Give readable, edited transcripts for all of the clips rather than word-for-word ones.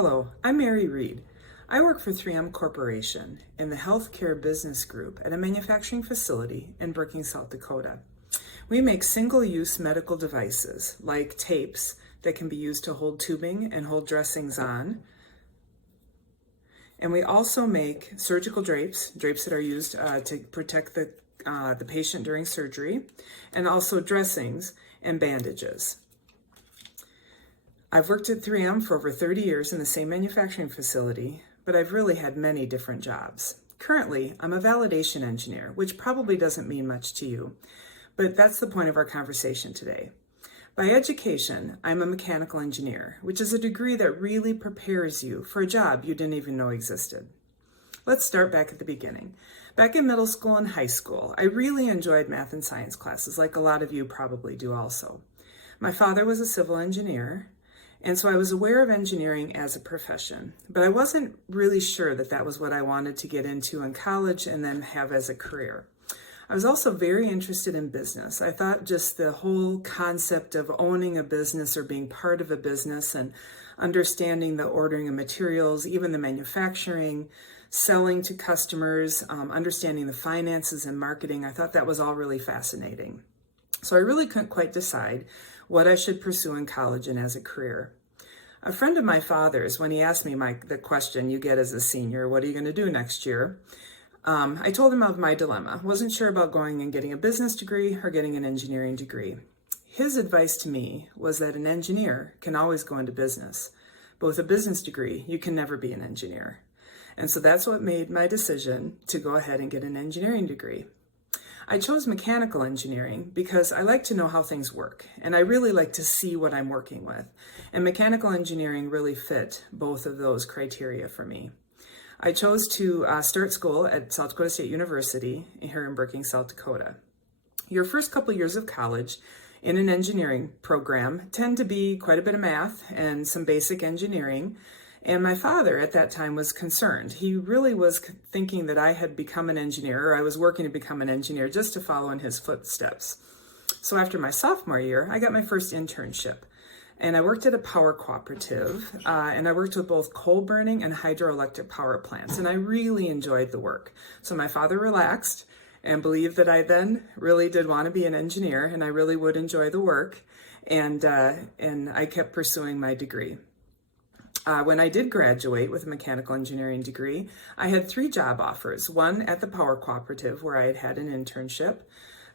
Hello, I'm Mary Reed. I work for 3M Corporation in the Healthcare Business Group at a manufacturing facility in Brookings, South Dakota. We make single-use medical devices like tapes that can be used to hold tubing and hold dressings on. And we also make surgical drapes that are used to protect the patient during surgery, and also dressings and bandages. I've worked at 3M for over 30 years in the same manufacturing facility, but I've really had many different jobs. Currently, I'm a validation engineer, which probably doesn't mean much to you, but that's the point of our conversation today. By education, I'm a mechanical engineer, which is a degree that really prepares you for a job you didn't even know existed. Let's start back at the beginning. Back in middle school and high school, I really enjoyed math and science classes, like a lot of you probably do also. My father was a civil engineer, and so I was aware of engineering as a profession, but I wasn't really sure that that was what I wanted to get into in college and then have as a career. I was also very interested in business. I thought just the whole concept of owning a business or being part of a business and understanding the ordering of materials, even the manufacturing, selling to customers, understanding the finances and marketing, I thought that was all really fascinating. So I really couldn't quite decide what I should pursue in college and as a career. A friend of my father's, when he asked me the question you get as a senior, what are you going to do next year? I told him of my dilemma. Wasn't sure about going and getting a business degree or getting an engineering degree. His advice to me was that an engineer can always go into business, but with a business degree, you can never be an engineer. And so that's what made my decision to go ahead and get an engineering degree. I chose mechanical engineering because I like to know how things work, and I really like to see what I'm working with. And mechanical engineering really fit both of those criteria for me. I chose to start school at South Dakota State University here in Brookings, South Dakota. Your first couple years of college in an engineering program tend to be quite a bit of math and some basic engineering. And my father at that time was concerned. He really was thinking that I had become an engineer, or I was working to become an engineer just to follow in his footsteps. So after my sophomore year, I got my first internship. And I worked at a power cooperative, and I worked with both coal burning and hydroelectric power plants, and I really enjoyed the work. So my father relaxed and believed that I then really did want to be an engineer, and I really would enjoy the work, and I kept pursuing my degree. When I did graduate with a mechanical engineering degree, I had 3 job offers, one at the power cooperative where I had had an internship,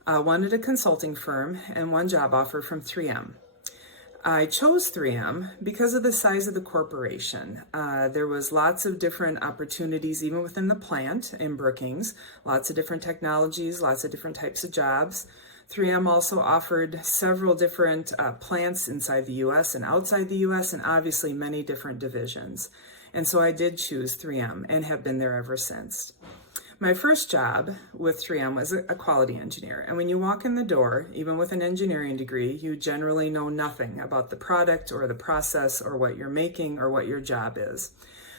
one at a consulting firm, and one job offer from 3M. I chose 3M because of the size of the corporation. There was lots of different opportunities even within the plant in Brookings, lots of different technologies, lots of different types of jobs. 3M also offered several different plants inside the U.S. and outside the U.S. and obviously many different divisions. And so I did choose 3M and have been there ever since. My first job with 3M was a quality engineer. And when you walk in the door, even with an engineering degree, you generally know nothing about the product or the process or what you're making or what your job is.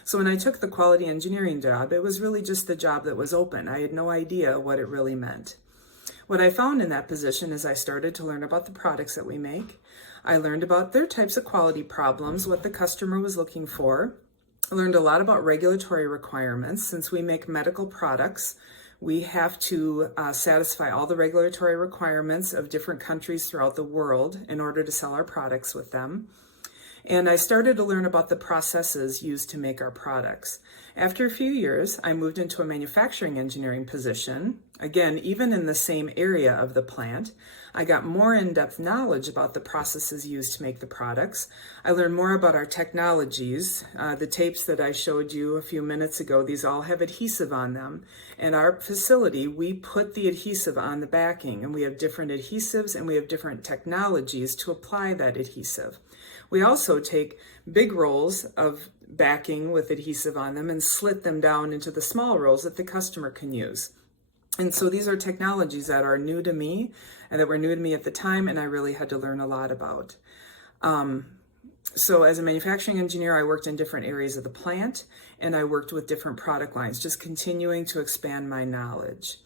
So when I took the quality engineering job, it was really just the job that was open. I had no idea what it really meant. What I found in that position is I started to learn about the products that we make. I learned about their types of quality problems, what the customer was looking for. I learned a lot about regulatory requirements. Since we make medical products, we have to satisfy all the regulatory requirements of different countries throughout the world in order to sell our products with them. And I started to learn about the processes used to make our products. After a few years, I moved into a manufacturing engineering position. Again, even in the same area of the plant, I got more in-depth knowledge about the processes used to make the products. I learned more about our technologies. The tapes that I showed you a few minutes ago, these all have adhesive on them. In our facility, we put the adhesive on the backing, and we have different adhesives and we have different technologies to apply that adhesive. We also take big rolls of backing with adhesive on them and slit them down into the small rolls that the customer can use. And so these are technologies that are new to me and that were new to me at the time, and I really had to learn a lot about. So as a manufacturing engineer, I worked in different areas of the plant, and I worked with different product lines, just continuing to expand my knowledge.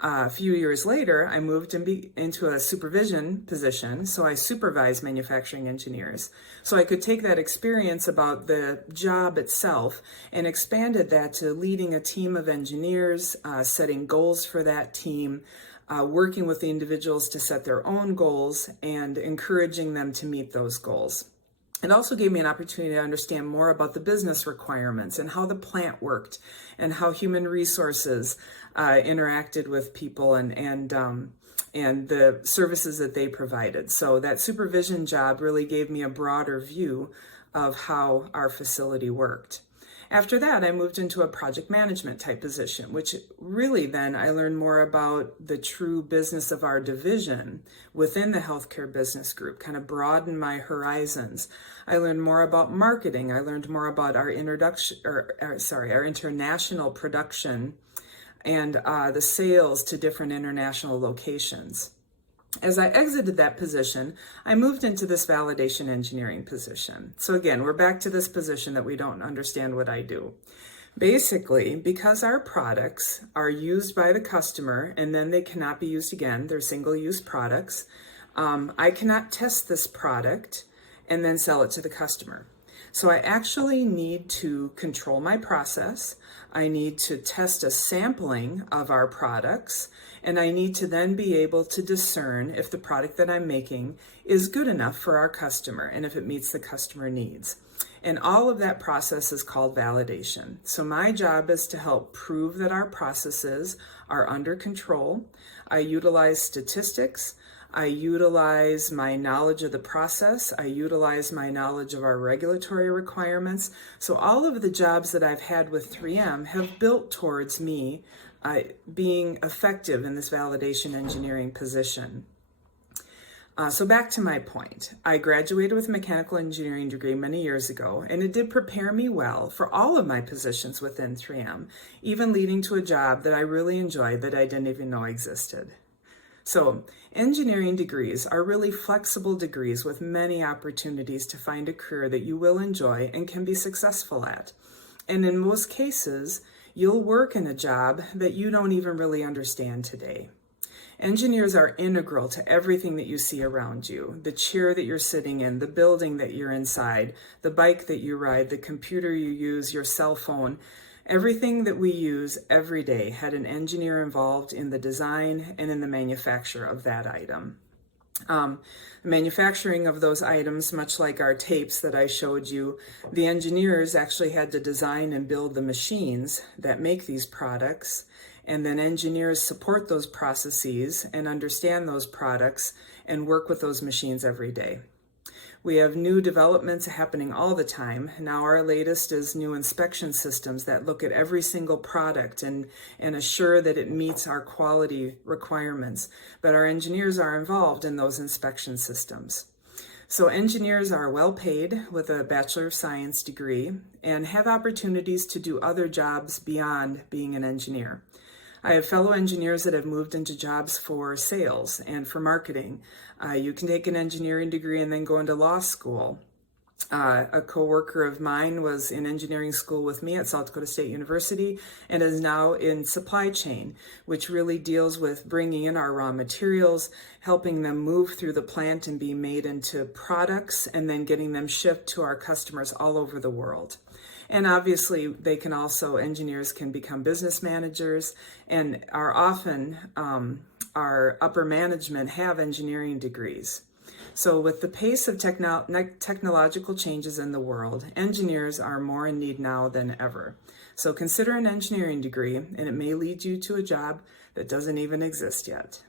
A few years later, I moved into a supervision position, so I supervise manufacturing engineers. So I could take that experience about the job itself and expanded that to leading a team of engineers, setting goals for that team, working with the individuals to set their own goals, and encouraging them to meet those goals. It also gave me an opportunity to understand more about the business requirements and how the plant worked and how human resources interacted with people and the services that they provided. So that supervision job really gave me a broader view of how our facility worked. After that, I moved into a project management type position, which really then I learned more about the true business of our division within the healthcare business group, kind of broadened my horizons. I learned more about marketing. I learned more about our international production and the sales to different international locations. As I exited that position, I moved into this validation engineering position. So again, we're back to this position that we don't understand what I do. Basically, because our products are used by the customer and then they cannot be used again, they're single-use products, I cannot test this product and then sell it to the customer. So I actually need to control my process. I need to test a sampling of our products, and I need to then be able to discern if the product that I'm making is good enough for our customer and if it meets the customer needs. And all of that process is called validation. So my job is to help prove that our processes are under control. I utilize statistics. I utilize my knowledge of the process. I utilize my knowledge of our regulatory requirements. So all of the jobs that I've had with 3M have built towards me being effective in this validation engineering position. So back to my point. I graduated with a mechanical engineering degree many years ago, and it did prepare me well for all of my positions within 3M, even leading to a job that I really enjoyed that I didn't even know existed. So engineering degrees are really flexible degrees with many opportunities to find a career that you will enjoy and can be successful at. And in most cases, you'll work in a job that you don't even really understand today. Engineers are integral to everything that you see around you. The chair that you're sitting in, the building that you're inside, the bike that you ride, the computer you use, your cell phone. Everything that we use every day had an engineer involved in the design and in the manufacture of that item. The manufacturing of those items, much like our tapes that I showed you, the engineers actually had to design and build the machines that make these products, and then engineers support those processes and understand those products and work with those machines every day. We have new developments happening all the time. Now our latest is new inspection systems that look at every single product and assure that it meets our quality requirements. But our engineers are involved in those inspection systems. So engineers are well paid with a Bachelor of Science degree and have opportunities to do other jobs beyond being an engineer. I have fellow engineers that have moved into jobs for sales and for marketing. You can take an engineering degree and then go into law school. A coworker of mine was in engineering school with me at South Dakota State University and is now in supply chain, which really deals with bringing in our raw materials, helping them move through the plant and be made into products, and then getting them shipped to our customers all over the world. And obviously, engineers can become business managers, and are often, our upper management have engineering degrees. So with the pace of technological changes in the world, engineers are more in need now than ever. So consider an engineering degree, and it may lead you to a job that doesn't even exist yet.